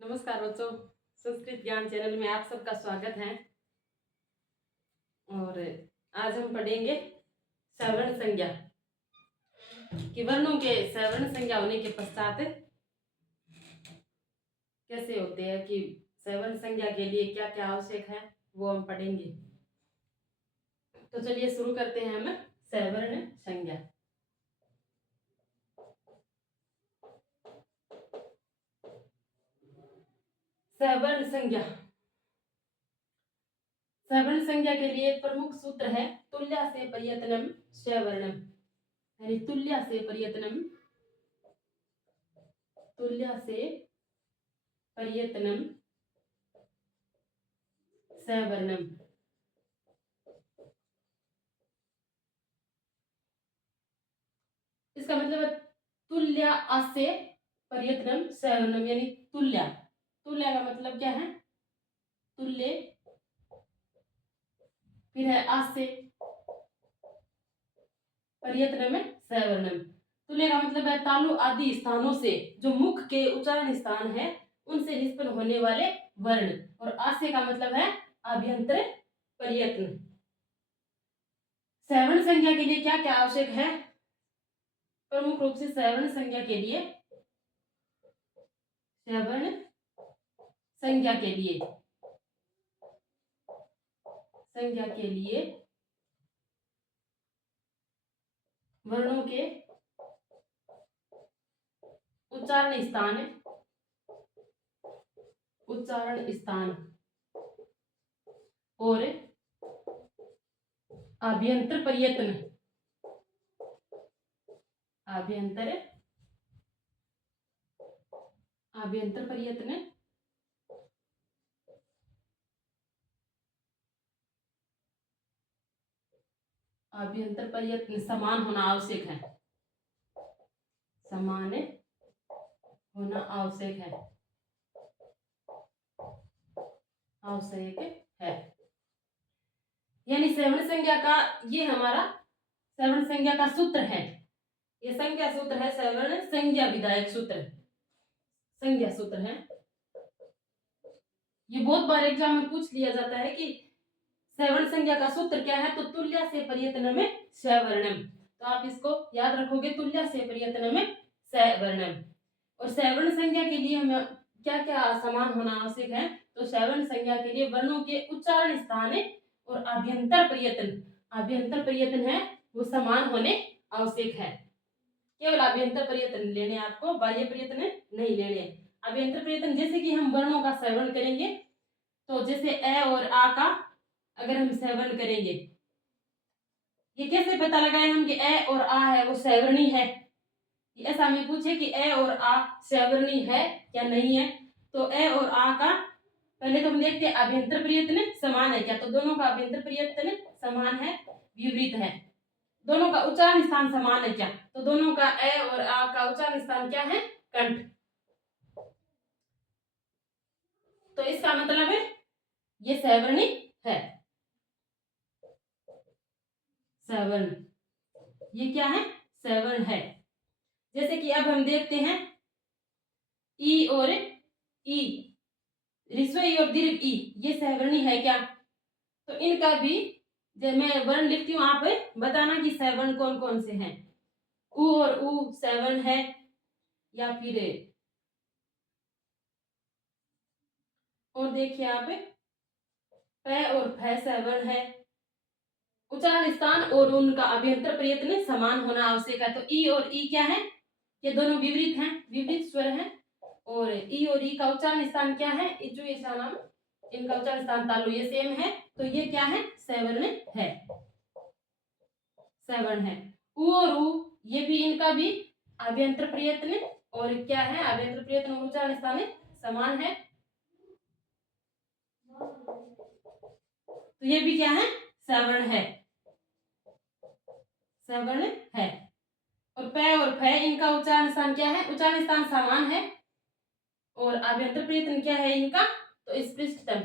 नमस्कार बच्चों, संस्कृत ज्ञान चैनल में आप सबका स्वागत है। और आज हम पढ़ेंगे सवर्ण संज्ञा कि वर्णों के सवर्ण संज्ञा होने के पश्चात कैसे होते हैं, कि सवर्ण संज्ञा के लिए क्या क्या आवश्यक है वो हम पढ़ेंगे। तो चलिए शुरू करते हैं हम सवर्ण संज्ञा। सवर्ण संज्ञा सवर्ण संज्ञा के लिए एक प्रमुख सूत्र है तुल्या से प्रयत्नम सवर्णम, यानी तुल्या से प्रयत्नम सवर्णम। इसका मतलब है तुल्या अस्य प्रयत्नम सवर्णम, यानी तुल्या का मतलब क्या है? तुल्य, फिर है अस्य प्रयत्नम सवर्णम। तुल्य का मतलब है तालु आदि स्थानों से जो मुख के उच्चारण स्थान है उनसे निष्पन्न होने वाले वर्ण, और आस्य का मतलब है अभ्यंतर प्रयत्न। सवर्ण संज्ञा के लिए क्या क्या आवश्यक है? प्रमुख रूप से सवर्ण संज्ञा के लिए वर्णों के उच्चारण स्थान और अभ्यंतर प्रयत्न समान होना आवश्यक है। यानी सवर्ण संज्ञा का ये हमारा सवर्ण संज्ञा का सूत्र है। ये संज्ञा सूत्र है, सवर्ण संज्ञा विधायक सूत्र, संज्ञा सूत्र है। ये बहुत बार एग्जाम में पूछ लिया जाता है कि सवर्ण संज्ञा का सूत्र क्या है, तो तुल्या से प्रयत्न में सवर्णम। तो आप इसको याद रखोगे, तुल्या से प्रयत्न में सवर्णम। और सवर्ण संज्ञा के लिए हमें क्या क्या समान होना आवश्यक है? तो सवर्ण संज्ञा के लिए वर्णों के उच्चारण स्थान और अभ्यंतर प्रयत्न है वो समान होने आवश्यक है। केवल अभ्यंतर प्रयत्न लेने, आपको बाह्य प्रयत्न नहीं लेने। अभ्यंतर प्रयत्न जैसे कि हम वर्णों का सवर्ण करेंगे, तो जैसे अ और आ का अगर हम सवर्ण करेंगे, ये कैसे पता लगाए हम कि अ और आ है वो सवर्णी है? ऐसा हमें पूछे कि अ और आ सवर्णी है क्या नहीं है, तो अ और आ का पहले तो हम देखते हैं अभ्यंतर प्रयत्न समान है क्या, तो दोनों का अभ्यंतर प्रयत्न समान है, विपरीत है। दोनों का उच्चारण स्थान समान है क्या, तो दोनों का अ और आ का उच्चारण स्थान क्या है? कंठ। तो इसका मतलब है ये सवर्णी है। सवर्ण, ये क्या है? सवर्ण है। जैसे कि अब हम देखते हैं ई और ई, ऋस्व ई और दीर्घ ई, ये सवर्णी है क्या? तो इनका भी जब मैं वर्ण लिखती हूँ आप बताना कि सवर्ण कौन कौन से हैं। उ और उ सवर्ण है, या फिर और देखिए आप प और फ सवर्ण है। उच्चारण स्थान और उनका अभ्यंतर प्रयत्न समान होना आवश्यक है। तो ई और ई क्या है? ये दोनों विपरीत हैं, विपरीत स्वर हैं। और ई और ई का उच्चारण स्थान क्या है? इचु नाम, इनका उच्चारण स्थान तालु, ये सेम है, तो ये क्या है? सवर्ण है, सवर्ण है। उ और उ, ये भी इनका भी अभ्यंतर प्रयत्न और क्या है? अभ्यंतर प्रयत्न और उच्चारण स्थान समान है, तो ये भी क्या है? सवर्ण है, सवर्ण है। और प और फ, इनका उच्चारण स्थान क्या है? उच्चारण स्थान समान है, और अभ्यंतर प्रयत्न क्या है इनका? तो स्पृष्टतम,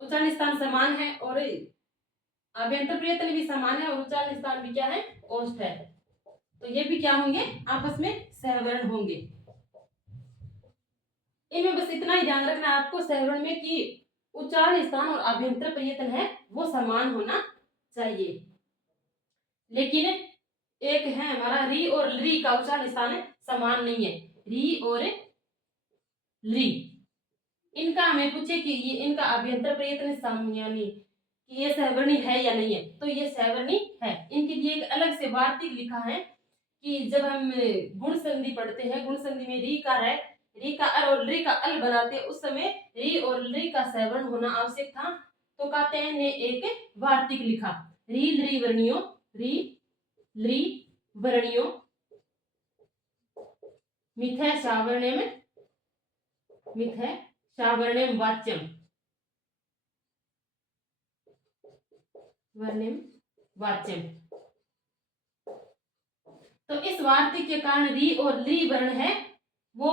उच्चारण स्थान समान है और अभ्यंतर प्रयत्न भी समान है, और उच्चारण स्थान भी क्या है? ओष्ठ है। तो ये भी क्या होंगे, आपस में सहवर्ण होंगे। इनमें बस इतना ही ध्यान रखना है आपको सहवर्ण में कि उच्चारण स्थान और आभ्यंतर प्रयत्न है वो समान होना चाहिए। लेकिन एक है हमारा री और री का उच्चारण स्थान समान नहीं है। री और री, इनका हमें पूछे कि ये इनका आभ्यंतर प्रयत्न यानी कि ये सहवर्णी है या नहीं है, तो ये सहवर्णी है। इनके लिए एक अलग से वार्तिक लिखा है कि जब हम गुण संधि पढ़ते हैं, गुण संधि में री का है, री का अल और री का अल बनाते हैं, उस समय री और री का सहवर्ण होना आवश्यक था। तो कहते हैं ने एक वार्तिक लिखा, री ली वर्णियों, री ली वर्णियों मिथ्या सावर्णेम, मिथ्या सावर्णेम वाच्यम, वर्णेम वाच्यम। तो इस वार्तिक के कारण री और ली वर्ण है वो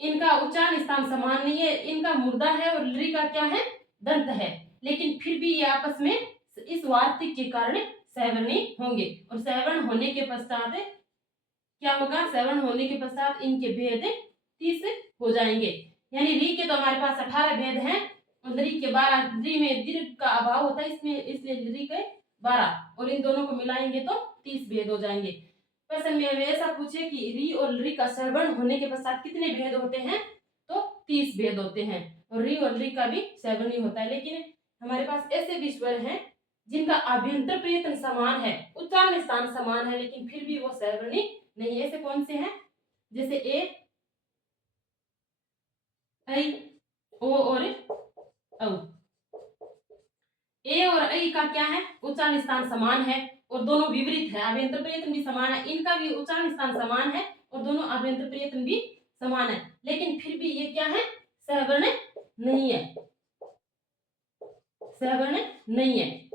इनका उच्चारण स्थान समान नहीं है, इनका मुर्दा है और ली का क्या है, दंत है। लेकिन फिर भी ये आपस में इस वार्तिक के कारण सहवर्णी होंगे और सहवर्ण होने के पश्चात क्या होगा, सहवर्ण होने के पश्चात इनके भेद 30 हो जाएंगे। यानी री के तो हमारे पास 18 भेद हैं और री के 12, री में दीर्घ का अभाव होता है इसमें, इसलिए री के 12 और इन दोनों को मिलाएंगे तो 30 भेद हो जाएंगे। प्रश्न में हमें ऐसा पूछे कि री और री का सहवर्ण होने के पश्चात कितने भेद होते हैं, तो 30 भेद होते हैं और री का भी सहवर्णी होता है। लेकिन हमारे पास ऐसे भी स्वर हैं जिनका आभ्यंतर प्रयत्न समान है, उच्चारण स्थान समान है, लेकिन फिर भी वो सहवर्णी नहीं। ऐसे कौन से हैं, जैसे ए, ऐ, ओ और औ। ए और ऐ का क्या है, उच्चारण स्थान समान है और दोनों विपरीत है, आभ्यंतर प्रयत्न भी समान है, इनका भी उच्चारण स्थान समान है और दोनों आभ्यंतर प्रयत्न भी समान है, लेकिन फिर भी ये क्या है, सहवर्ण नहीं है, सहवर्ण नहीं है।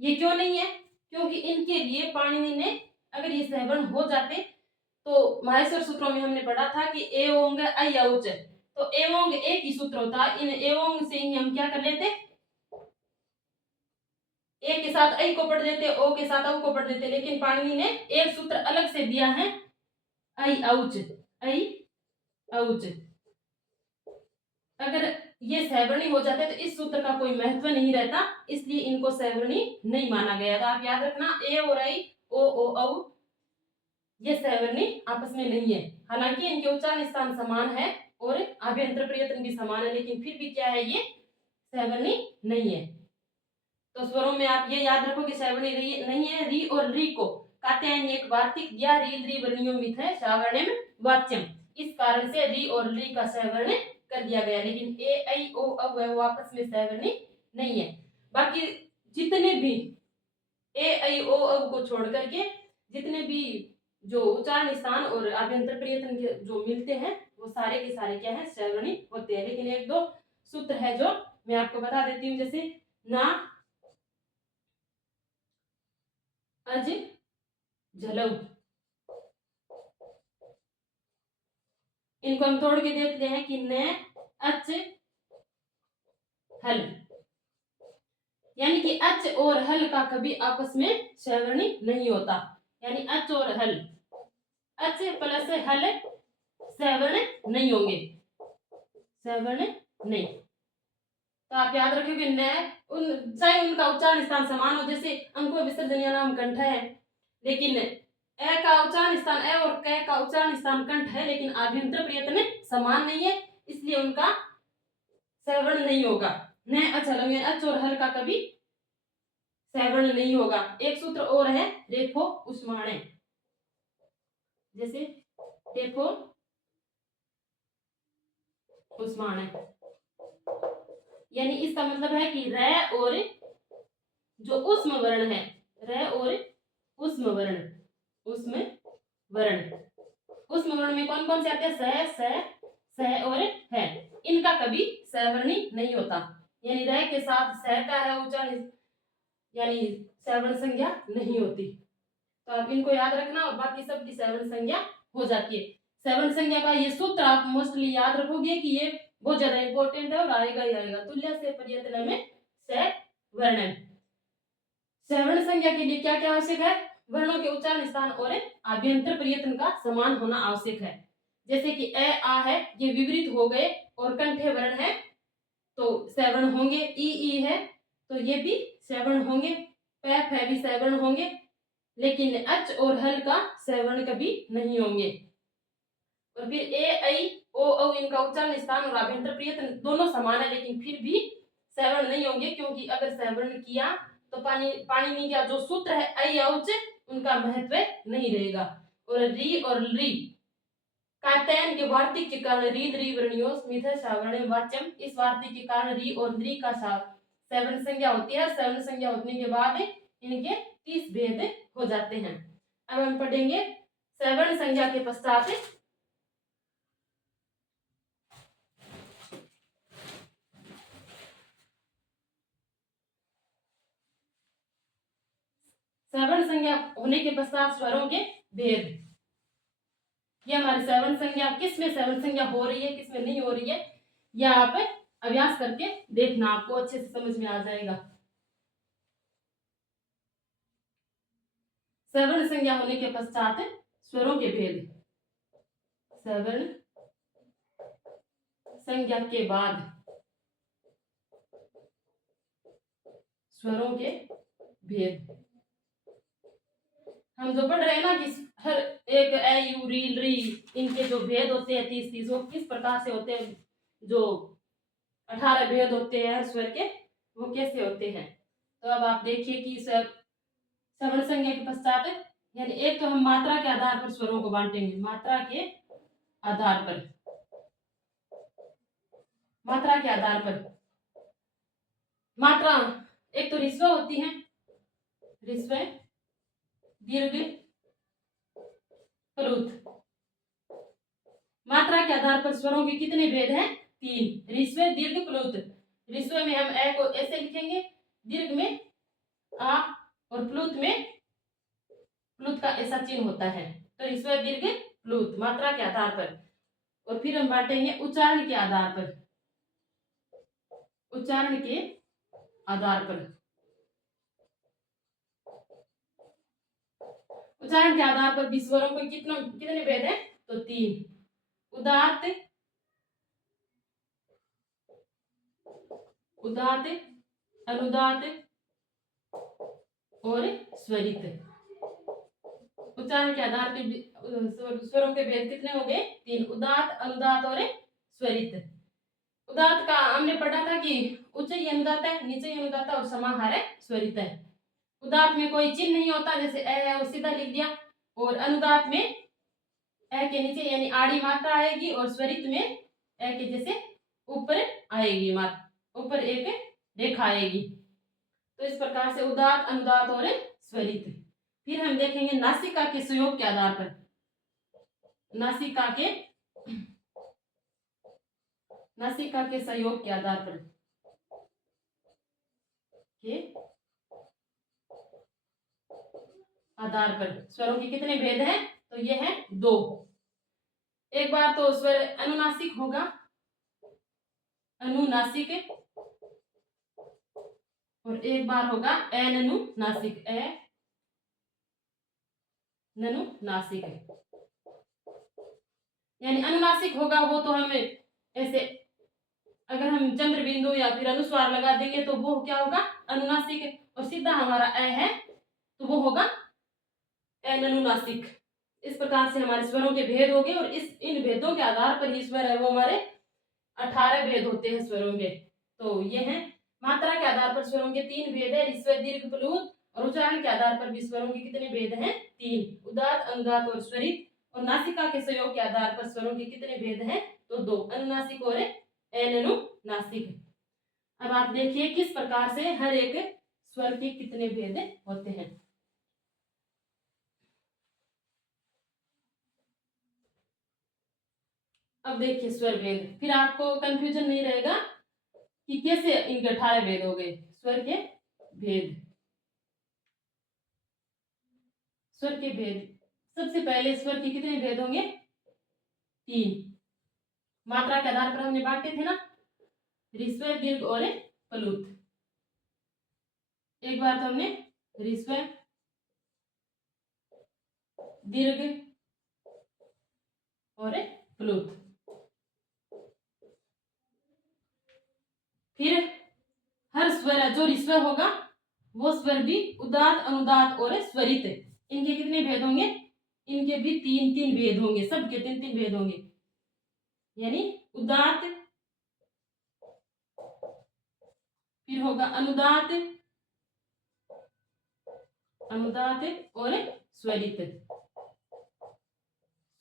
ये क्यों नहीं है, क्योंकि इनके लिए पाणिनि ने अगर ये सहवर्ण हो जाते तो माहेश्वर सूत्रों में हमने पढ़ा था कि एवोंग ऐ औच, तो एवोंग एक ही सूत्र होता, इन एवोंग से ही हम क्या कर लेते, ए के साथ ऐ को पढ़ देते, ओ के साथ औ को पढ़ देते। लेकिन पाणिनि ने एक सूत्र अलग से दिया है, ऐ औच, ऐ औच। अगर ये सहवर्णी हो जाते तो इस सूत्र का कोई महत्व नहीं रहता, इसलिए इनको सहवर्णी नहीं माना गया। तो आप याद रखना ए और ऐ, ओ औ, ये सहवर्णी आपस में नहीं है। हालांकि इनके उच्चारण स्थान समान है और आभ्यंतर प्रयत्न भी समान है, लेकिन फिर भी क्या है, ये सहवर्णी नहीं है। तो स्वरों में आप ये याद रखो कि सहवर्णी नहीं है। री और री को कात्यायन ने एक वार्तिक दिया, री री वर्णियों मिथ है सावर्णेम वाच्यम, इस कारण से री और री का सहवर्ण कर दिया गया। लेकिन ए ऐ ओ औ है वो आपस में सहवर्णी नहीं है। बाकी जितने भी ए ऐ ओ औ को छोड़ करके जितने भी जो उच्चारण स्थान और आभ्यंतर प्रयत्न के जो मिलते हैं वो सारे के सारे क्या है, सहवर्णी होते हैं। लेकिन एक दो सूत्र है जो मैं आपको बता देती हूँ, जैसे ना, अज, झलऊ, इनको हम तोड़ के देखते हैं कि न, अच, हल, यानी कि अच और हल का कभी आपस में सहवर्णी नहीं होता। यानी अच और हल, अच प्लस हल सहवर्ण नहीं होंगे, सहवर्ण नहीं। तो आप याद रखोगे न, उन चाहे उनका उच्चारण स्थान समान हो, जैसे अंको विसर्जन नाम कंठ है, लेकिन ए का उच्चारण स्थान ए और क का उच्चारण स्थान कंठ है, लेकिन आभ्यंतर प्रयत्न समान नहीं है, इसलिए उनका सहवर्ण नहीं होगा। न अच हल, अच और हल का कभी सहवर्ण नहीं होगा। एक सूत्र और है रेफो उस्माणे, जैसे रेफो उस्माणे, यानी इसका मतलब है कि र और जो उस्म वर्ण है, र और उस्म वर्ण, उस्म वर्ण, उस्म वर्ण में कौन कौन से आते हैं, स और है, इनका कभी सहवर्णी नहीं होता। यानी र के साथ स का है उच्चारण, यानी सहवर्ण संज्ञा नहीं होती। तो आप इनको याद रखना और बाकी सब की सहवर्ण संज्ञा हो जाती है। सहवर्ण संज्ञा का ये सूत्र आप मोस्टली याद रखोगे कि ये बहुत ज्यादा इंपॉर्टेंट है और आएगा ही आएगा। तुल्य से प्रयत्न में सहवर्ण, सहवर्ण संज्ञा के लिए क्या क्या आवश्यक है, वर्णों के उच्चारण स्थान और आभ्यंतर प्रयत्न का समान होना आवश्यक है। जैसे कि ए आ है, ये विपरीत हो गए और कंठे वर्ण है तो सवर्ण होंगे। ई है तो ये भी सवर्ण होंगे। पैफ है भी सवर्ण होंगे, लेकिन अच और हल का सवर्ण कभी नहीं होंगे। और फिर ए ऐ ओ औ इनका उच्चारण स्थान और आभ्यंतर प्रयत्न दोनों समान है, लेकिन फिर भी सवर्ण नहीं होंगे, क्योंकि अगर सवर्ण किया तो पाणिनि का जो सूत्र है ऐ औच उनका महत्व नहीं रहेगा। और री और ली कात्यायन के वार्तिक के कारण री द्री वर्णियों स्मिथ सावर्ण वाच्यम, इस वार्तिक के कारण री और द्री का सवर्ण संज्ञा होती है। सवर्ण संज्ञा होने के बाद इनके 30 भेद हो जाते हैं। अब हम पढ़ेंगे सवर्ण संज्ञा के पश्चात सवर्ण संज्ञा होने के पश्चात स्वरों के भेद। ये हमारी सवर्ण संज्ञा किस में सवर्ण संज्ञा हो रही है, किस में नहीं हो रही है, यह आप अभ्यास करके देखना, आपको अच्छे से समझ में आ जाएगा। सवर्ण संज्ञा होने के पश्चात स्वरों के भेद। सवर्ण संज्ञा के बाद स्वरों के भेद। हम जो पढ़ रहे हैं ना कि हर एक ए यू री री इनके जो भेद होते हैं 30 वो किस प्रकार से होते हैं, जो 18 भेद होते हैं स्वर के, वो कैसे होते हैं। तो अब आप देखिए कि सवर्ण संज्ञा के पश्चात यानी एक तो हम मात्रा के आधार पर स्वरों को बांटेंगे। मात्रा के आधार पर, मात्रा के आधार पर मात्रा एक तो ऋस्व होती है, ऋस्व दीर्घ प्लुत। मात्रा के आधार पर स्वरों के कितने भेद हैं? 3। ऋस्व दीर्घ प्लुत। ऋस्व में हम ए को ऐसे लिखेंगे, दीर्घ में आ और प्लुत में प्लुत का ऐसा चिन्ह होता है। तो ऋस्व दीर्घ प्लुत मात्रा के आधार पर। और फिर हम बांटेंगे उच्चारण के आधार पर। उच्चारण के आधार पर, उच्चारण के आधार पर भी स्वरों को कितने भेद हैं? तो 3। उदात्त, उदात्त, अनुदात्त और स्वरित। उच्चारण के आधार पर स्वरों के भेद कितने हो गए? 3। उदात्त, अनुदात्त और स्वरित। उदात्त का हमने पढ़ा था कि उच्च ही अनुदात है, नीचे ही अनुदात है और समाहार है स्वरित है। उदात्त में कोई चिन्ह नहीं होता, जैसे ए है वो सीधा लिख दिया। और अनुदात में ए के नीचे यानी आड़ी मात्रा आएगी और स्वरित में ए के जैसे ऊपर आएगी मात्रा, ऊपर एक रेखा आएगी। तो इस प्रकार से उदात्त, अनुदात और स्वरित। फिर हम देखेंगे नासिका के संयोग के आधार पर। नासिका के सहयोग के आधार पर स्वरों के कितने भेद हैं? तो ये है 2। एक बार तो स्वर अनुनासिक होगा, अनुनासिक, और एक बार होगा अननुनासिक, अननुनासिक। यानी अनुनासिक होगा वो तो हमें ऐसे अगर हम चंद्र बिंदु या फिर अनुस्वार लगा देंगे तो वो क्या होगा? अनुनासिक। और सीधा हमारा ए है तो वो होगा अननुनासिक। इस प्रकार से हमारे स्वरों के भेद हो गए। और इन भेदों के आधार पर ही स्वर है वो हमारे 18 भेद होते हैं स्वरों के। तो ये है मात्रा के आधार पर स्वरों के 3 भेद है, ऋस्व दीर्घ प्लुत। और उच्चारण के आधार पर भी स्वरों के कितने भेद हैं? 3। उदात्त, अनुदात्त और स्वरित। और नासिका के सहयोग के आधार पर स्वरों के कितने भेद हैं? तो 2, अनुनासिक और अननुनासिक। अब आप देखिए किस प्रकार से हर एक स्वर के कितने भेद होते हैं। अब देखिए स्वर भेद, फिर आपको कंफ्यूजन नहीं रहेगा कि कैसे इनके 18 भेद हो गए। स्वर के भेद, स्वर के भेद। सबसे पहले स्वर के कितने भेद होंगे? 3। मात्रा के आधार पर हमने बांटे थे ना, ऋस्व दीर्घ और प्लुत। एक बार तो हमने ऋस्व दीर्घ और प्लुत। फिर हर स्वर जो ऋस्व होगा वो स्वर भी उदात, अनुदात और स्वरित, इनके कितने भेद होंगे? इनके भी तीन तीन भेद होंगे, सबके तीन तीन भेद होंगे। यानी उदात, फिर होगा अनुदात, अनुदात और स्वरित।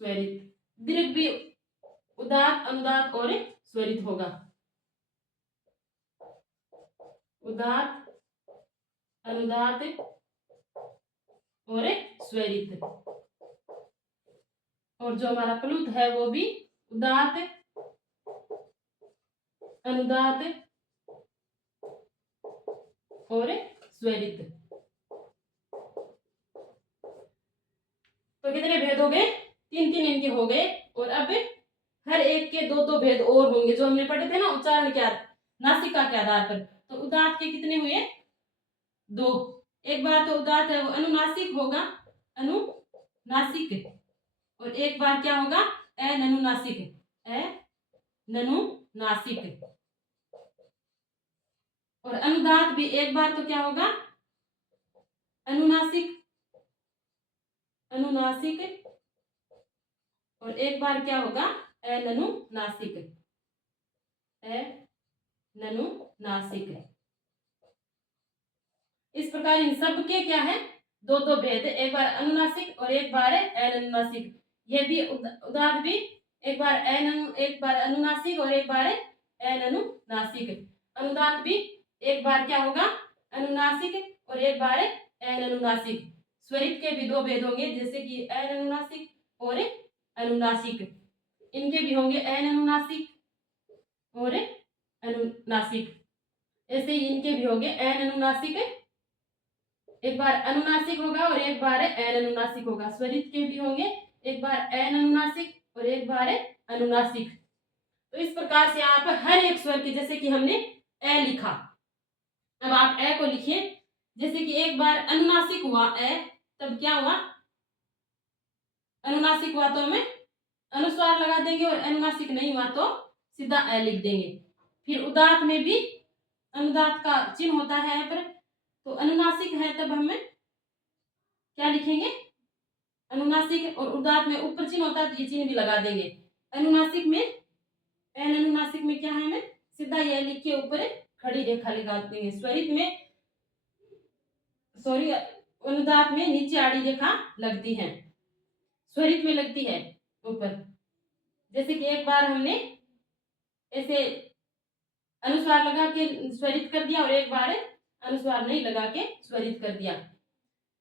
स्वरित दीर्घ भी उदात, अनुदात और स्वरित होगा। उदात, अनुदात और स्वरित। और जो हमारा प्लुत है वो भी उदात, अनुदात और स्वरित। तो कितने भेद हो गए? तीन तीन इनके हो गए। और अब हर एक के दो दो भेद और होंगे जो हमने पढ़े थे ना उच्चारण के नासिका के आधार पर। तो उदात के कितने हुए? दो। एक बार तो उदात है वो अनुनासिक होगा, अनुनासिक, और एक बार क्या होगा? अननुनासिक, अननुनासिक। और अनुदात भी एक बार तो क्या होगा? अनुनासिक, अनुनासिक, और एक बार क्या होगा? अननुनासिक, अननुनासिक। इस प्रकार इन सब के क्या है? दो दो भेद, एक बार अनुनासिक और एक बार अननुनासिक। ये भी उदात भी एक बार अनुनासिक और एक बार अननुनासिक। अनुदात भी एक बार क्या होगा? अनुनासिक और एक बार अननुनासिक। स्वरित के भी दो भेद होंगे जैसे कि अननुनासिक और अनुनासिक, इनके भी होंगे अननुनासिक और अनुनासिक। ऐसे ही इनके भी होंगे अननुनासिक, एक बार अनुनासिक होगा और एक बार अननुनासिक होगा। स्वरित के भी होंगे एक बार अननुनासिक और एक बार अनुनासिक। तो इस प्रकार से आप हर एक स्वर की, जैसे कि हमने ए लिखा, अब आप ए को लिखिए। जैसे कि एक बार अनुनासिक हुआ ए, तब क्या हुआ? अनुनासिक हुआ तो हमें अनुस्वार लगा देंगे और अनुनासिक नहीं हुआ तो सीधा ए लिख देंगे। फिर उदात में भी अनुदात का चिन्ह होता है पर, तो अनुनासिक है तब हमें क्या लिखेंगे? अनुनासिक, और उदात में ऊपर चिन्ह होता है तो ये चिन्ह भी लगा देंगे। अनुनासिक में, अनुनासिक में क्या है? हमें सीधा यह लिख के ऊपर खड़ी रेखा लगा देंगे। स्वरित में, सॉरी, अनुदात में नीचे आड़ी रेखा लगती है, स्वरित में लगती है ऊपर। जैसे कि एक बार हमने ऐसे अनुस्वार लगा के स्वरित कर दिया और एक बार अनुस्वार नहीं लगा के स्वरित कर दिया।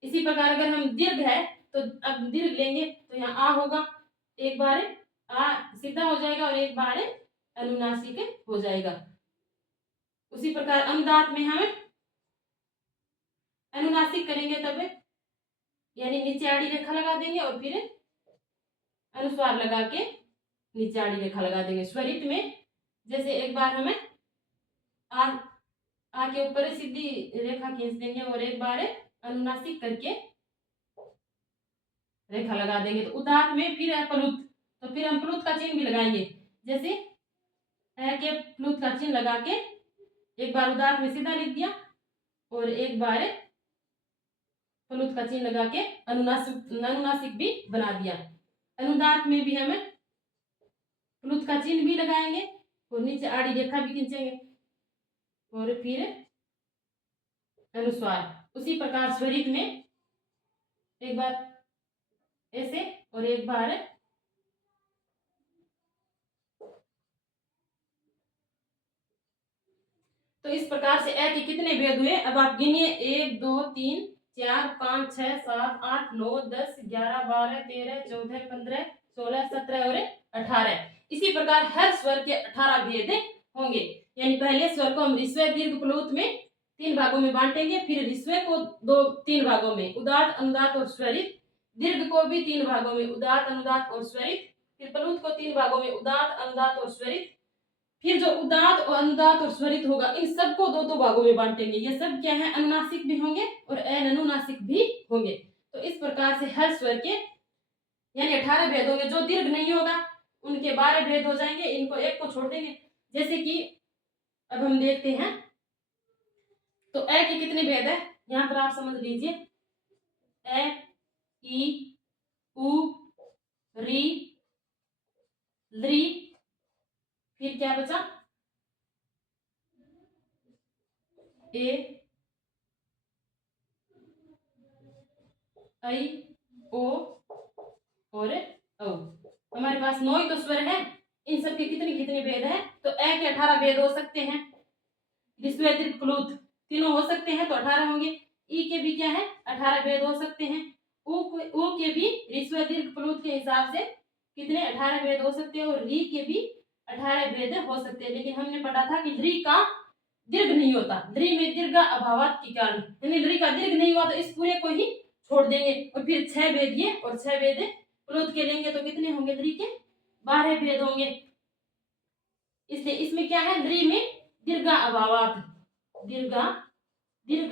इसी प्रकार अगर हम दीर्घ है तो अब दीर्घ लेंगे तो यहाँ आ होगा, एक बार आ सीधा हो जाएगा और एक बार अनुनासिक हो जाएगा। उसी प्रकार अनुदात में हम अनुनासिक करेंगे तब यानी नीचे आड़ी रेखा लगा देंगे और फिर अनुस्वार लगा के नीचे आड़ी रेखा लगा देंगे। स्वरित में जैसे एक बार हमें आ के ऊपर सीधी रेखा खींच देंगे और एक बार अनुनासिक करके रेखा लगा देंगे। तो उदात में फिर प्लुत, तो फिर हम प्लुत का चिन्ह भी लगाएंगे। जैसे के प्लुत का चिन्ह लगा के एक बार उदात में सीधा लिख दिया और एक बार प्लुत का चिन्ह लगा के अनुनासिक भी बना दिया। अनुदात में भी हमें प्लुत का चिन्ह भी लगाएंगे और नीचे आड़ी रेखा भी खींचेंगे और फिर अनुस्वार। उसी प्रकार स्वरित में एक बार ऐसे और एक बार तो इस प्रकार से ए के कितने भेद हुए? अब आप गिनिए, 1 2 3 4 5 6 7 8 9 10 11 12 13 14 15 16 17 और 18। इसी प्रकार हर स्वर के 18 भेद होंगे। यानी पहले स्वर को हम ऋस्व दीर्घ प्लुत में 3 भागों में बांटेंगे, फिर ऋस्व को 3 भागों में, उदात, अनुदात और स्वरित। दीर्घ को भी 3 भागों में, उदात, अनुदात और स्वरित। फिर प्लुत को 3 भागों में, उदात, अनुदात और स्वरित। फिर जो उदात और अनुदात और स्वरित होगा इन सबको 2 भागों में बांटेंगे। ये सब क्या है? अनुनासिक भी होंगे और अननुनासिक भी होंगे। तो इस प्रकार से हर स्वर के यानी 18 भेद होंगे। जो दीर्घ नहीं होगा उनके 12 भेद हो जाएंगे, इनको एक को छोड़ देंगे। जैसे कि अब हम देखते हैं तो ए के कितने भेद है, यहां पर आप समझ लीजिए। ए, ई, उ, री, ली, फिर क्या बचा, ए, आई, ओ और औ। हमारे पास 9 ही तो स्वर है, इन सब के कितने कितने भेद हैं, तो ए के 18 भेद हो सकते हैं। ऋस्व दीर्घ प्लुत तीनों हो सकते हैं तो 18 होंगे। ई के भी क्या है 18 भेद हो सकते हैं। उ के भी ऋस्व दीर्घ प्लुत के हिसाब से कितने 18 भेद हो सकते हैं, और री के भी 18 भेद हो सकते हैं। लेकिन हमने पढ़ा था कि री का दीर्घ नहीं होता, री में दीर्घ अभाव के कारण, यानी री का दीर्घ नहीं हुआ तो इस पूरे को ही छोड़ देंगे, और फिर 6 भेद ये और 6 भेद प्लुत के लेंगे तो कितने होंगे, री के 12 भेद होंगे। इसलिए इसमें क्या है, री में दीर्घ अभावात, दीर्घ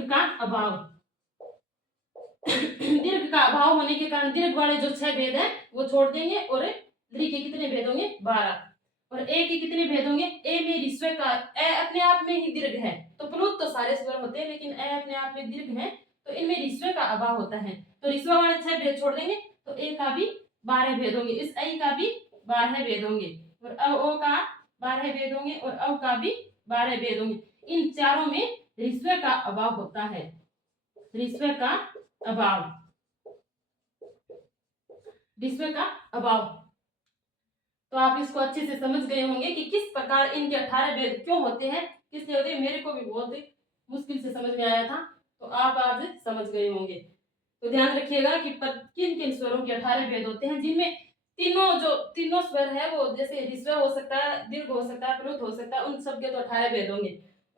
का अभाव दीर्घ का अभाव होने के कारण दीर्घ वाले जो 6 भेद हैं वो छोड़ देंगे, और री के कितने भेद होंगे 12। और ए के कितने भेद होंगे, ए में ऋस्व का, ए अपने आप में ही दीर्घ है, तो प्लुत तो सारे स्वर होते हैं लेकिन ए अपने आप में दीर्घ है, तो इनमें ऋस्व का अभाव होता है, तो ऋस्व वाले 6 भेद छोड़ देंगे तो ए का भी 12 भेद होंगे, इस आई का भी 12 भेद होंगे, और ओ का 12 भेद होंगे, और औ का भी 12 भेद होंगे। इन चारों में ऋस्व का अभाव होता है, ऋस्व का अभाव, ऋस्व का अभाव। तो आप इसको अच्छे से समझ गए होंगे कि किस प्रकार इनके 18 भेद क्यों होते हैं, किस लिए होते हैं। मेरे को भी बहुत मुश्किल से समझ में आया था, तो आप आज समझ गए होंगे। तो ध्यान रखिएगा कि किन किन स्वरों के 18 भेद होते हैं, जिनमें तीनों स्वर है वो, जैसे ऋस्व हो सकता है, दीर्घ हो सकता है, प्लुत हो सकता है, उन सब के तो 18 भेद होंगे।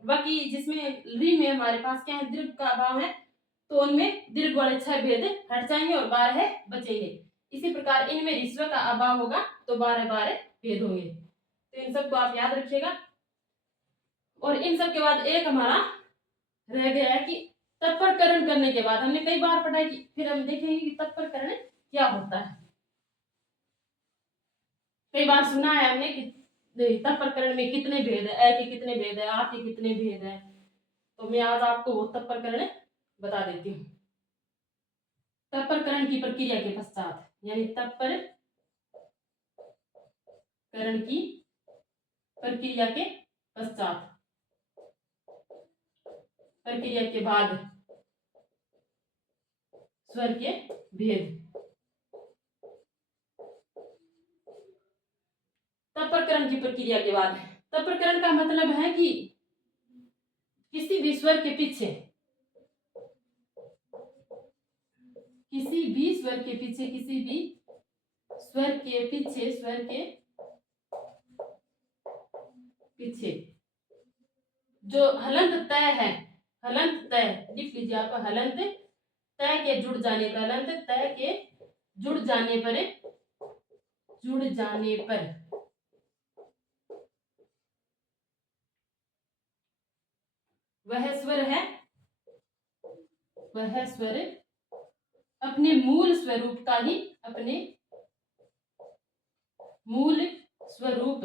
बाकी जिसमें री में हमारे पास क्या है, दीर्घ का अभाव है, तो उनमें दीर्घ वाले 6 भेद हट जाएंगे और 12 बचेंगे। इसी प्रकार इनमें ऋस्व का अभाव होगा तो 12 भेद होंगे। तो इन सबको आप याद रखिएगा। और इन सब के बाद एक हमारा रह गया है कि तत्परकरण करने के बाद, हमने कई बार पढ़ा है कि फिर हम देखेंगे कि तत्परकरण क्या होता है। कई बार सुना है हमने कि तत्परकरण में कितने भेद है, ए के कितने भेद है, आ के कितने भेद है, तो मैं आज आपको वो तत्परकरण बता देती हूँ। तत्परकरण की प्रक्रिया के पश्चात, यानी तत्परकरण की प्रक्रिया के पश्चात, प्रक्रिया के बाद स्वर के भेद। तत्परकरण की प्रक्रिया के बाद, तत्परकरण का मतलब है कि किसी भी स्वर के पीछे, किसी भी स्वर के पीछे, किसी भी स्वर के पीछे, स्वर के पीछे जो हलंत तय है, हलंत तय लिख लीजिए आप, हलंत तय के जुड़ जाने पर, हलंत तय के जुड़ जाने पर, जुड़ जाने पर वह स्वर है, वह स्वर अपने मूल स्वरूप का ही, अपने मूल स्वरूप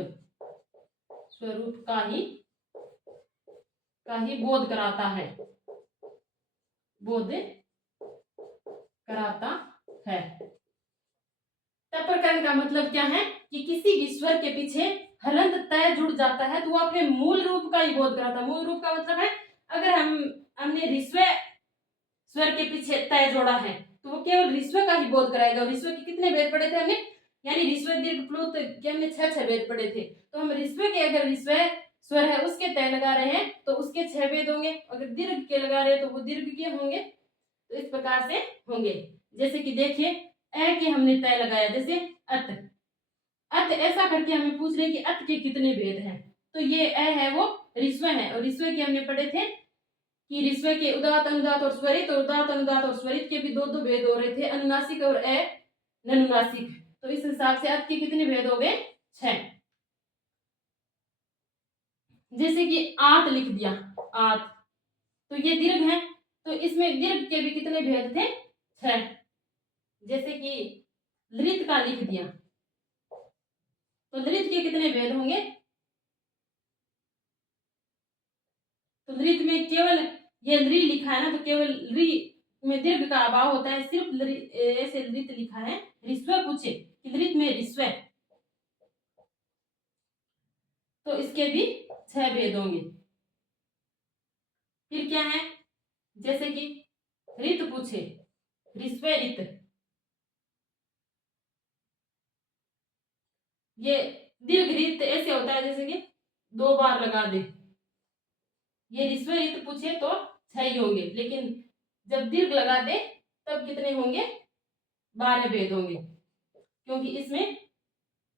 का ही बोध कराता है, बोध कराता है। तत्परकरण का मतलब क्या है कि किसी भी स्वर के पीछे हलंत तय जुड़ जाता है तो वो अपने मूल रूप का ही बोध कराता है। मूल रूप का मतलब है, अगर हमने ऋस्व स्वर के पीछे तय जोड़ा है तो वो केवल ऋस्व का ही बोध कराएगा। ऋस्व के कितने भेद पढ़े थे हमने, यानी ऋस्व दीर्घ प्लुत के हमने 6 भेद पढ़े थे, तो हम ऋस्व के अगर ऋस्व स्वर है उसके तय लगा रहे हैं तो उसके 6 भेद होंगे, अगर दीर्घ के लगा रहे हैं तो वो दीर्घ के होंगे। तो इस प्रकार से होंगे, जैसे कि देखिए ए के हमने तय लगाया, जैसे अत, अत ऐसा करके हमें पूछ रहे कि अत के कितने भेद हैं, तो ये ए है वो ऋस्व है, और ऋस्व के हमने पढ़े थे कि ऋस्व के उदात अनुदात और स्वरित, और उदात अनुदात और स्वरित के भी 2 भेद हो रहे थे, अनुनासिक और ननुनासिक। तो इस हिसाब से अत के कितने भेद हो गए 6। जैसे कि आत लिख दिया, आत, तो ये दीर्घ है, तो इसमें दीर्घ के भी कितने भेद थे 6। जैसे कि लृत का लिख दिया, तो लृत के कितने भेद होंगे? तो लृत में केवल ये लृ लिखा है ना, तो केवल लृ में दीर्घ का अभाव होता है, सिर्फ ऐसे लृत लिखा है। ऋस्व पूछे कि लृत में ऋस्व, तो इसके भी 6 भेद होंगे। फिर क्या है, जैसे कि ऋत पूछे, ऋस्व ऋत, ये दीर्घ ऋत ऐसे होता है जैसे कि 2 बार लगा दे। ये ऋस्व ऋत पूछे तो 6 ही होंगे, लेकिन जब दीर्घ लगा दे तब कितने होंगे? 12 भेद होंगे, क्योंकि इसमें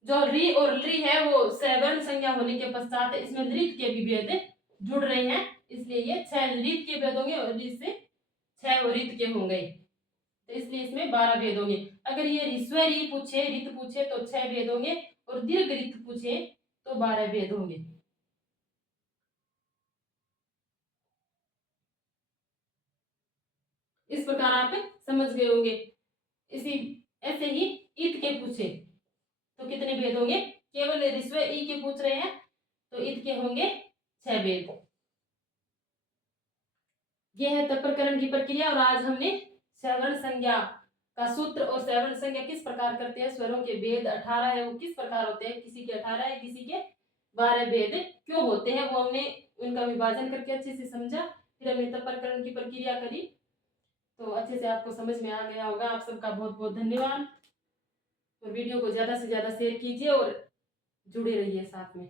जो री और लृ है वो सवर्ण संज्ञा होने के पश्चात इसमें लृत के भी भेद जुड़ रहे हैं, इसलिए ये 6 लृत के भेद होंगे और इससे 6 ऋत के होंगे, तो इसलिए इसमें 12 भेद होंगे। अगर ये ऋस्व री पूछे, ऋत पूछे तो 6 भेद होंगे, और दीर्घ ऋत पूछे तो 12 भेद होंगे। इस प्रकार आप समझ गए होंगे। इसी ऐसे ही ईत के पूछे तो कितने भेद होंगे? केवल ऋस्व ई के पूछ रहे हैं तो ईत के होंगे 6 भेद। यह है तत्प्रकरण की प्रक्रिया, और आज हमने सवर्ण संज्ञा का सूत्र और सवर्ण संज्ञा किस प्रकार करते हैं, स्वरों के भेद 18 है वो किस प्रकार होते हैं, किसी के 18 है किसी के 12 भेद क्यों होते हैं, वो हमने उनका विभाजन करके अच्छे से समझा। फिर हमने तत्प्रकरण की प्रक्रिया करी, तो अच्छे से आपको समझ में आ गया होगा। आप सबका बहुत बहुत धन्यवाद, और वीडियो को ज़्यादा से ज़्यादा शेयर कीजिए और जुड़े रहिए साथ में।